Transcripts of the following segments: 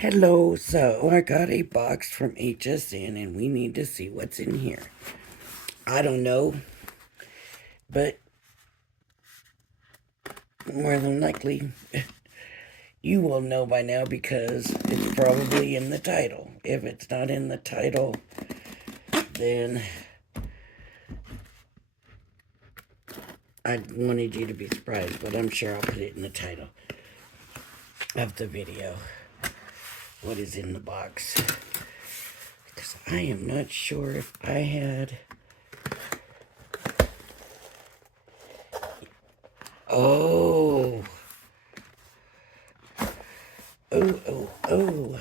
Hello, so I got a box from HSN and we need to see what's in here. I don't know, but more than likely you will know by now because it's probably in the title. If it's not in the title, then I wanted you to be surprised, but I'm sure I'll put it in the title of the video. What is in the box? Because I am not sure if I had... Oh, oh.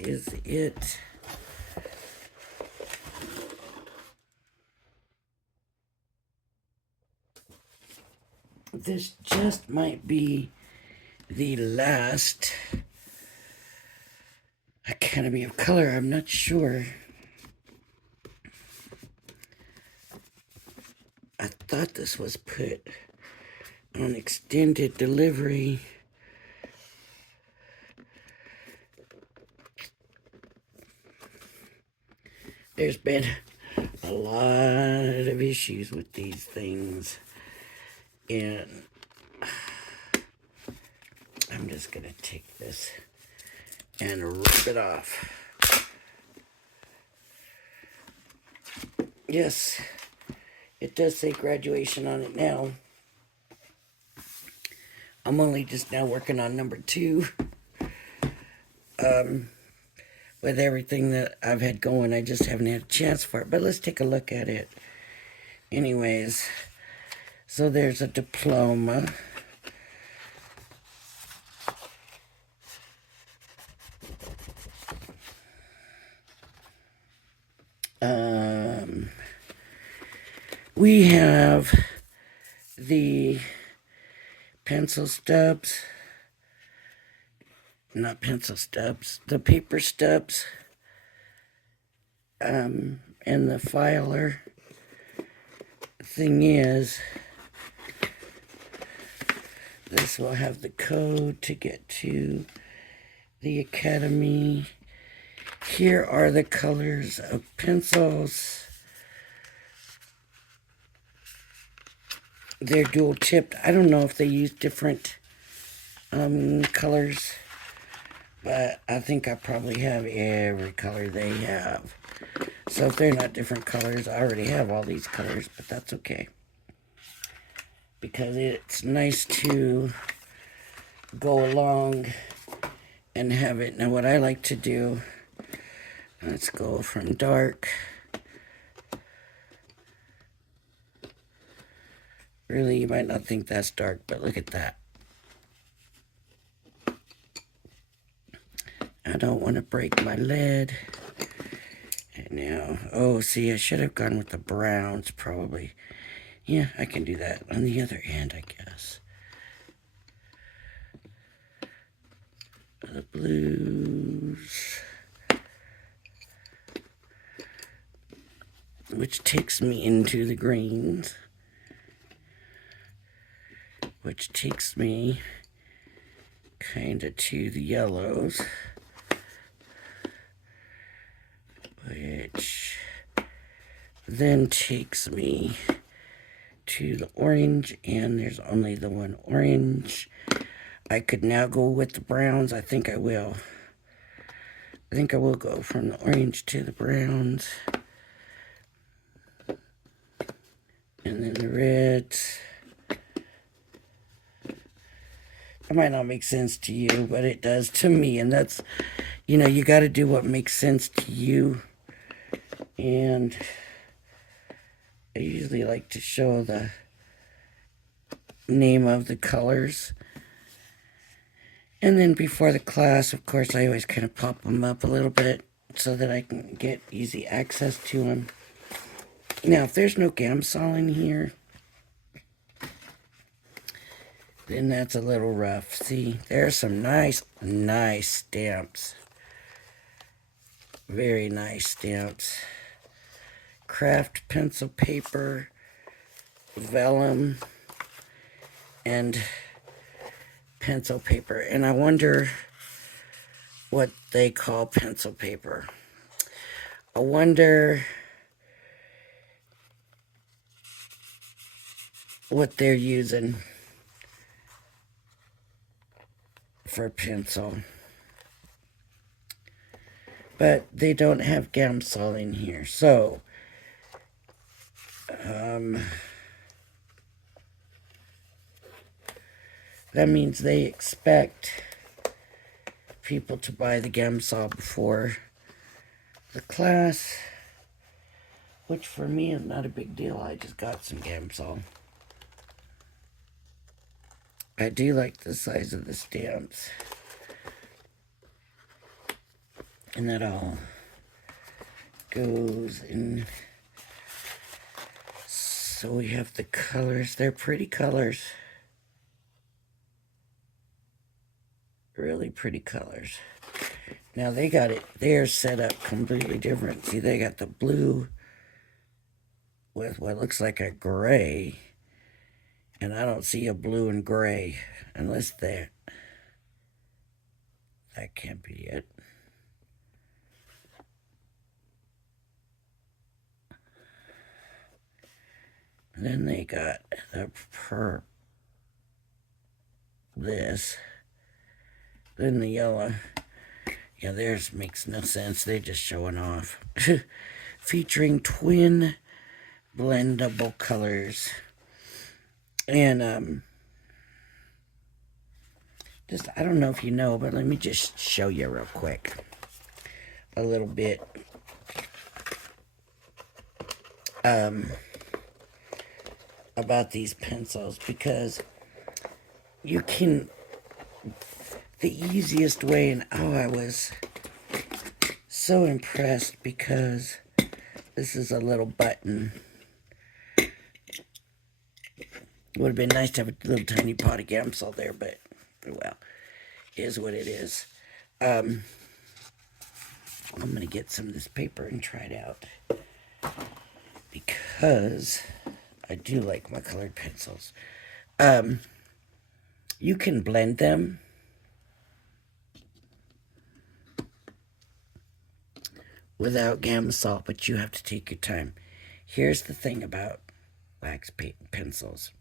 Is it? This just might be the last Academy of Color. I'm not sure. I thought this was put on extended delivery. There's been a lot of issues with these things, and I'm just gonna take this and rip it off. Yes, it does say graduation on it now. I'm only just now working on number 2. With everything that I've had going, I just haven't had a chance for it. But let's take a look at it. Anyways, so there's a diploma. We have the pencil stubs. Not pencil stubs, the paper stubs. And the filer. Thing is, this will have the code to get to the academy. Here are the colors of pencils. They're dual tipped. I don't know if they use different colors, but I think I probably have every color they have. So if they're not different colors, I already have all these colors, but that's okay. Because it's nice to go along and have it. Now what I like to do, let's go from dark. Really, you might not think that's dark, but look at that. I don't want to break my lead. And now, oh, see, I should have gone with the browns, probably. Yeah, I can do that on the other end, I guess. The blues. Which takes me into the greens. Which takes me kind of to the yellows. Which then takes me to the orange, and there's only the one orange. I could now go with the browns. I think I will. I think I will go from the orange to the browns. And then the reds. That might not make sense to you, but it does to me. And that's, you know, you got to do what makes sense to you. And I usually like to show the name of the colors. And then before the class, of course, I always kind of pop them up a little bit so that I can get easy access to them. Now, if there's no Gamsol in here, then that's a little rough. See, there's some nice stamps. Very nice stamps. Craft pencil paper, vellum, and pencil paper. And I wonder what they call pencil paper. I wonder what they're using for pencil. But they don't have Gamsol in here, so that means they expect people to buy the Gamsol before the class, which for me is not a big deal. I just got some Gamsol. I do like the size of the stamps. And that all goes in. So we have the colors. They're pretty colors. Really pretty colors. Now they got it, they're set up completely different. See, they got the blue with what looks like a gray. And I don't see a blue and gray unless that can't be it. And then they got the this. Then the yellow. Yeah, theirs makes no sense. They're just showing off. Featuring twin blendable colors. And, just, I don't know if you know, but let me just show you real quick. A little bit. About these pencils, because you can, the easiest way, and I was so impressed because this is a little button. It would have been nice to have a little tiny pot of Gamsol there, but well, is what it is. I'm gonna get some of this paper and try it out because I do like my colored pencils. You can blend them without Gamsol, but you have to take your time. Here's the thing about wax pencils.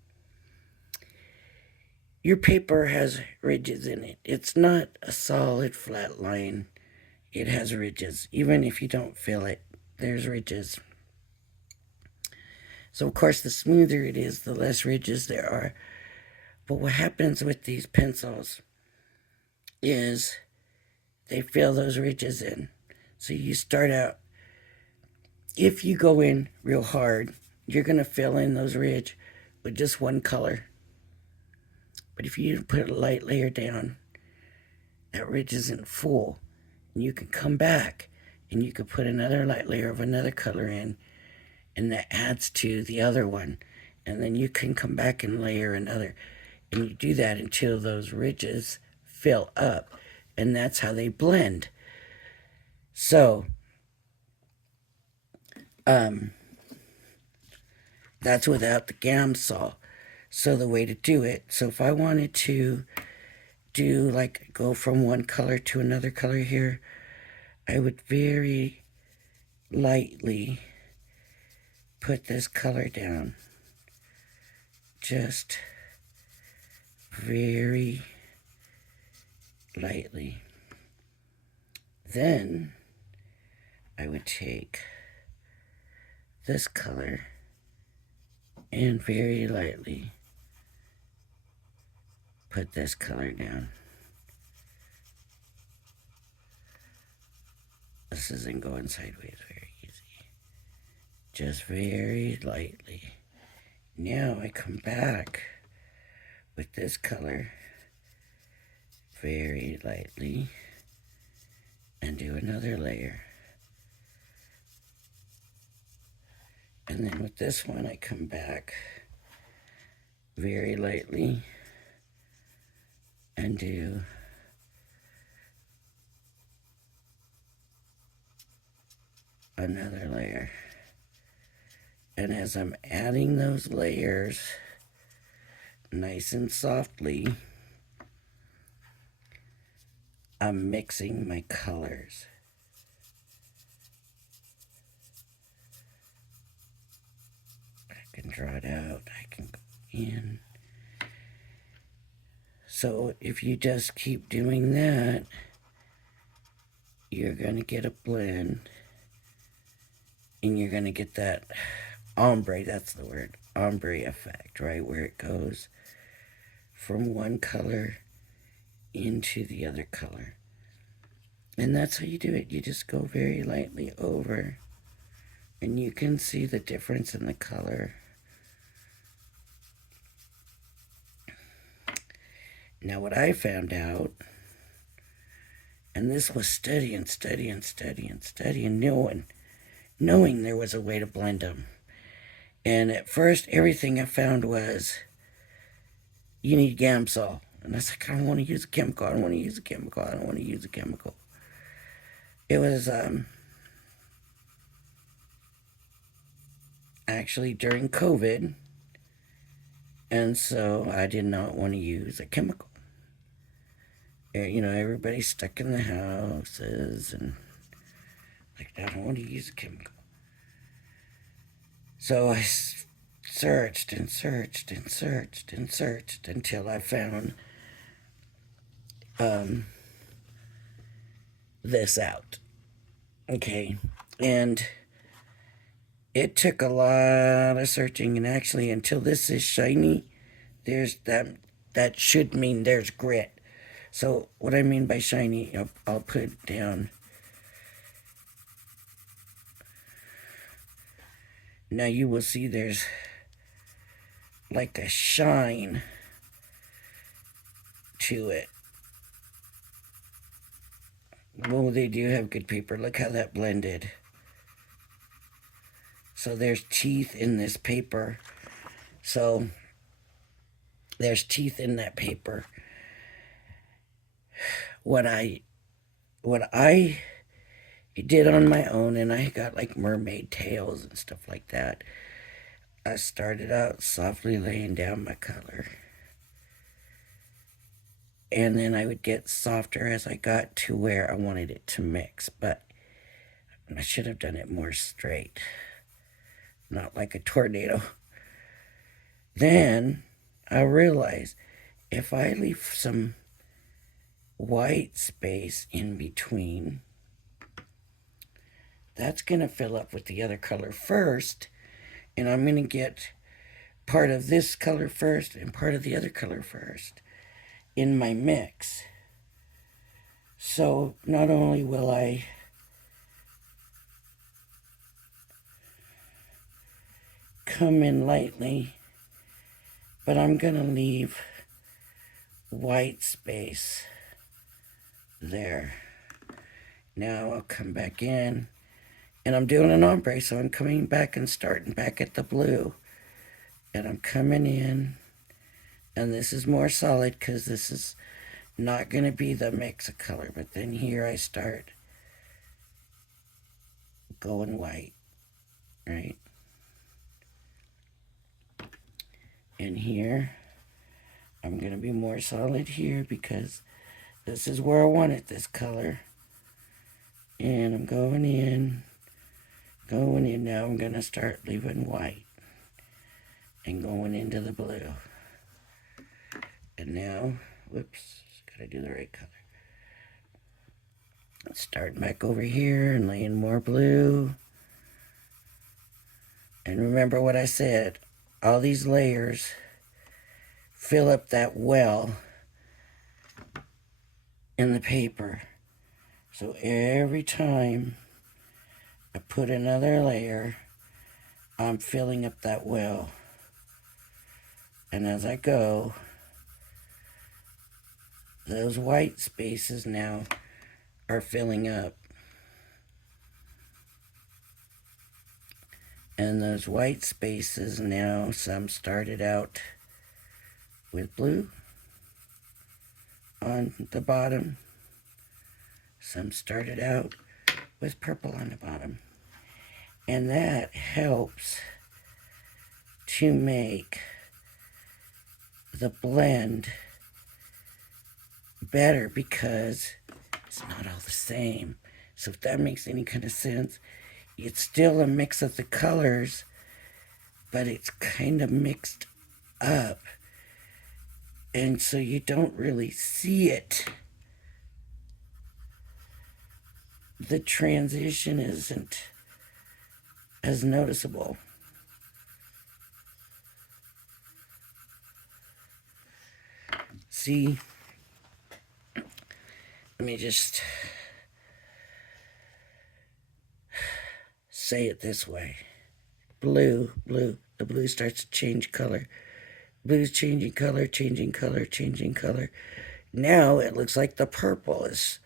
Your paper has ridges in it. It's not a solid flat line. It has ridges. Even if you don't fill it, there's ridges. So, of course, the smoother it is, the less ridges there are. But what happens with these pencils is they fill those ridges in. So you start out, if you go in real hard, you're going to fill in those ridges with just one color. But if you put a light layer down, that ridge isn't full. And you can come back and you can put another light layer of another color in, and that adds to the other one. And then you can come back and layer another. And you do that until those ridges fill up. And that's how they blend. So, that's without the Gamsol. So the way to do it, so if I wanted to do like go from one color to another color here, I would very lightly put this color down. Just very lightly. Then I would take this color and very lightly put this color down. This isn't going sideways very easy. Just very lightly. Now I come back with this color very lightly and do another layer. And then with this one, I come back very lightly and do another layer. And as I'm adding those layers nice and softly, I'm mixing my colors. I can draw it out. I can go in. So if you just keep doing that, you're going to get a blend. And you're going to get that ombre, that's the word, ombre effect, right? Where it goes from one color into the other color. And that's how you do it. You just go very lightly over, and you can see the difference in the color. Now what I found out, and this was studying, knowing there was a way to blend them. And at first, everything I found was, you need Gamsol. And I was like, I don't want to use a chemical. I don't want to use a chemical. I don't want to use a chemical. It was actually during COVID. And so I did not want to use a chemical. You know, everybody's stuck in the houses, and like, I don't want to use a chemical. So I searched and searched and searched and searched until I found this out. Okay. And it took a lot of searching, and actually, until this is shiny, there's that should mean there's grit. So what I mean by shiny, I'll put it down. Now you will see there's like a shine to it. Well, they do have good paper. Look how that blended. So there's teeth in this paper. So there's teeth in that paper. What I did on my own, and I got like mermaid tails and stuff like that. I started out softly laying down my color. And then I would get softer as I got to where I wanted it to mix. But I should have done it more straight. Not like a tornado. Then I realized if I leave some white space in between, that's going to fill up with the other color first, and I'm going to get part of this color first and part of the other color first in my mix. So not only will I come in lightly, but I'm going to leave white space there. Now I'll come back in, and I'm doing an ombre, so I'm coming back and starting back at the blue, and I'm coming in, and this is more solid because this is not going to be the mix of color. But then here I start going white, right? And here I'm going to be more solid here because this is where I wanted this color. And I'm going in. Now I'm going to start leaving white and going into the blue. And now, whoops, gotta do the right color. Starting back over here and laying more blue. And remember what I said, all these layers fill up that well in the paper. So every time I put another layer, I'm filling up that well. And as I go, those white spaces now are filling up. And those white spaces now, some started out with blue on the bottom. Some started out with purple on the bottom. And that helps to make the blend better because it's not all the same. So if that makes any kind of sense, it's still a mix of the colors, but it's kind of mixed up. And so you don't really see it. The transition isn't as noticeable. See, let me just say it this way. Blue, the blue starts to change color. Blue's changing color, changing color, changing color. Now it looks like the purple is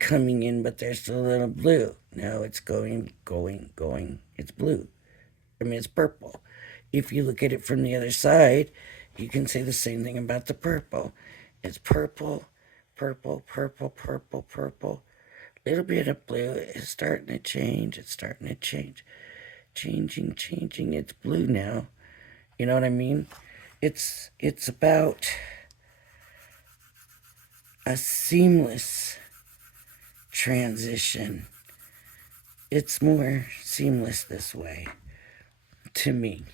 coming in, but there's still a little blue. Now it's going. It's blue. I mean, it's purple. If you look at it from the other side, you can say the same thing about the purple. It's purple, purple, purple, purple, purple. Little bit of blue. It's starting to change. It's starting to change. Changing. It's blue now. You know what I mean? It's about a seamless transition. It's more seamless this way to me.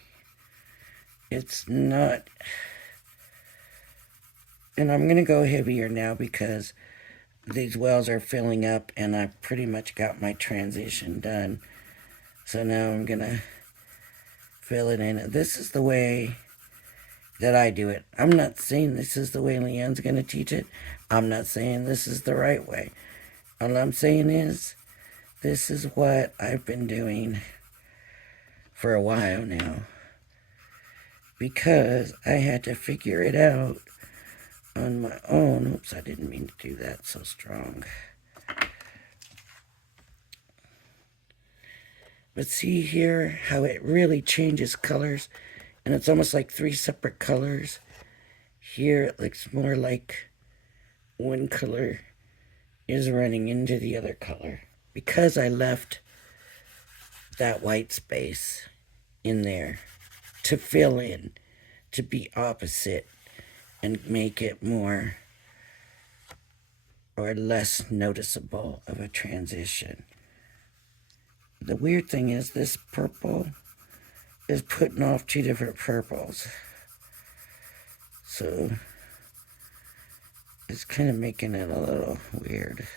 It's not, and I'm going to go heavier now because these wells are filling up and I've pretty much got my transition done. So now I'm going to fill it in. This is the way that I do it. I'm not saying this is the way Leanne's going to teach it. I'm not saying this is the right way. All I'm saying is this is what I've been doing for a while now, because I had to figure it out on my own. Oops, I didn't mean to do that so strong. But see here how it really changes colors, and it's almost like 3 separate colors. Here it looks more like one color is running into the other color, because I left that white space in there to fill in, to be opposite and make it more or less noticeable of a transition. The weird thing is this purple is putting off 2 different purples. So it's kind of making it a little weird.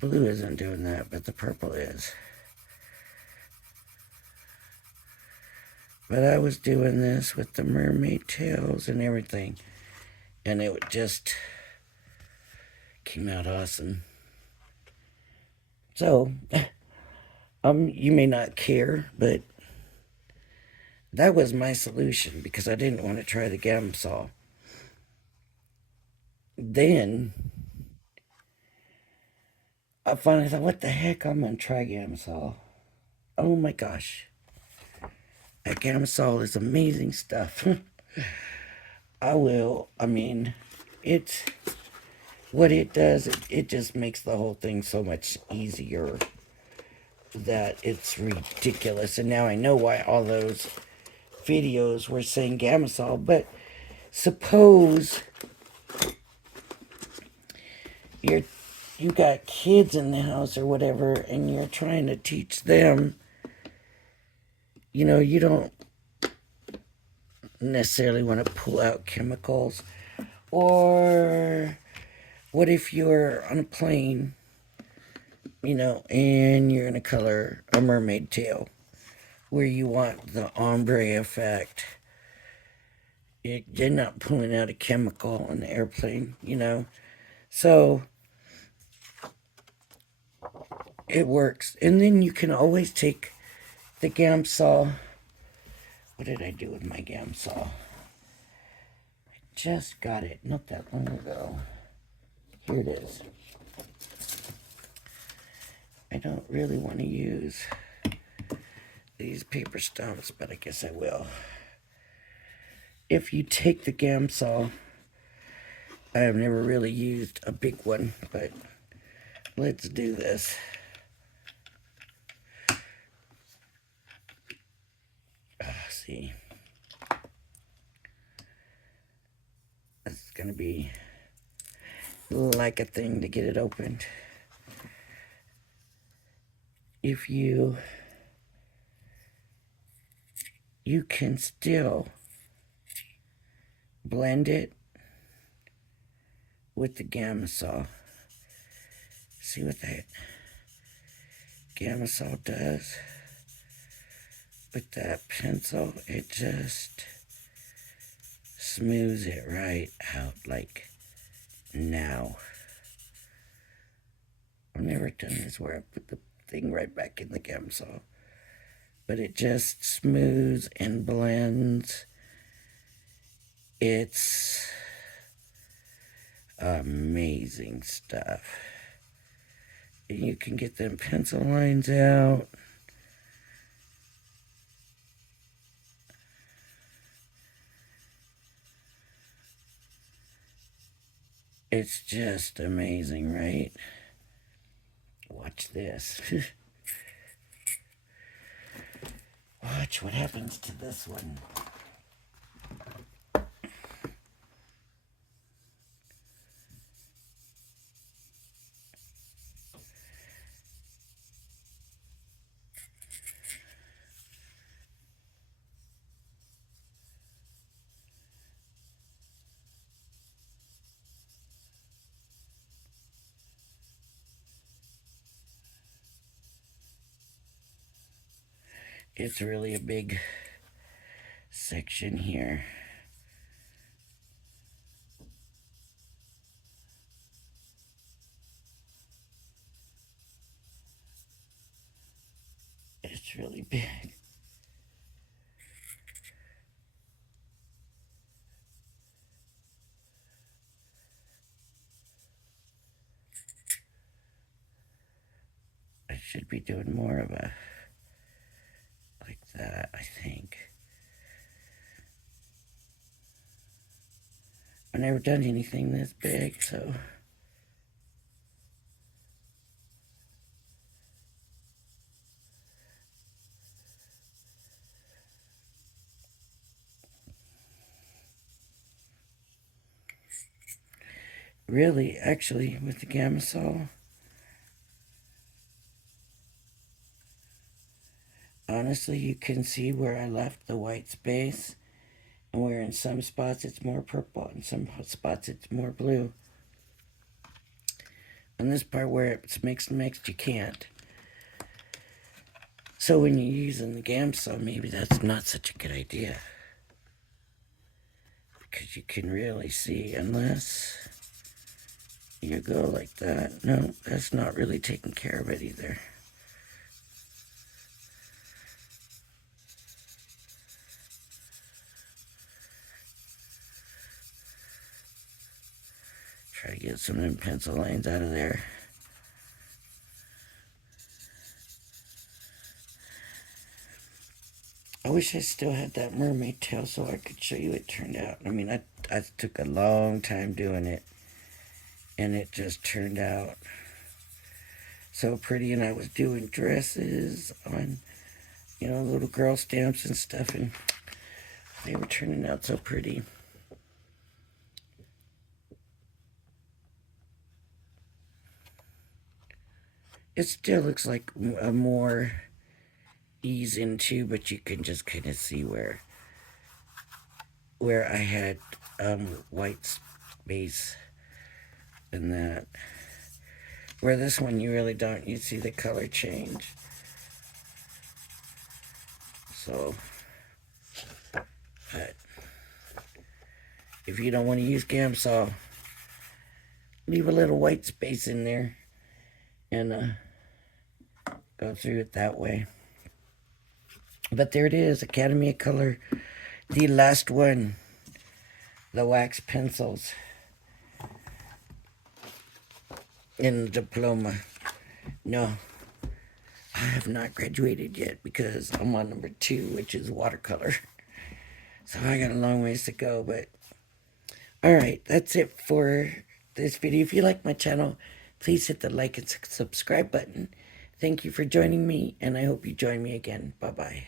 Blue isn't doing that, but the purple is. But I was doing this with the mermaid tails and everything, and it just came out awesome. So, you may not care, but that was my solution, because I didn't want to try the Gamsol. Then I finally thought, what the heck, I'm going to try Gamsol. Oh my gosh. That Gamsol is amazing stuff. It's, what it does, it just makes the whole thing so much easier that it's ridiculous. And now I know why all those videos were saying Gamsol. But suppose you got kids in the house or whatever, and you're trying to teach them, you don't necessarily want to pull out chemicals. Or what if you're on a plane, and you're going to color a mermaid tail, where you want the ombre effect. You're not pulling out a chemical on the airplane, So it works. And then you can always take the Gamsol. What did I do with my Gamsol? I just got it not that long ago. Here it is. I don't really want to use these paper stumps, but I guess I will. If you take the Gamsol, I have never really used a big one, but let's do this. See, It's going to be like a thing to get it opened. If you can still blend it with the Gamsol. See what that Gamsol does with that pencil? It just smooths it right out like now. I've never done this where I put the thing right back in the Gamsol. But it just smooths and blends. It's amazing stuff. And you can get them pencil lines out. It's just amazing, right? Watch this. Watch what happens to this one. It's really a big section here. It's really big. I should be doing more of a like that, I think. I've never done anything this big, so really, actually, with the Gamsol, honestly, you can see where I left the white space, and where in some spots it's more purple, and some spots it's more blue. On this part where it's mixed, you can't. So when you're using the Gamsol, maybe that's not such a good idea. Because you can really see, unless you go like that. No, that's not really taking care of it either. Try to get some of them pencil lines out of there. I wish I still had that mermaid tail so I could show you what it turned out. I mean, I took a long time doing it, and it just turned out so pretty. And I was doing dresses on, little girl stamps and stuff, and they were turning out so pretty. It still looks like a more ease into, but you can just kind of see where I had white space and that. Where this one you really don't. You see the color change. So, but if you don't want to use Gamsol, leave a little white space in there and go through it that way. But there it is, Academy of Color, the last one, the wax pencils in the diploma. No, I have not graduated yet because I'm on number 2, which is watercolor. So I got a long ways to go, but alright, that's it for this video. If you like my channel, please hit the like and subscribe button. Thank you for joining me, and I hope you join me again. Bye-bye.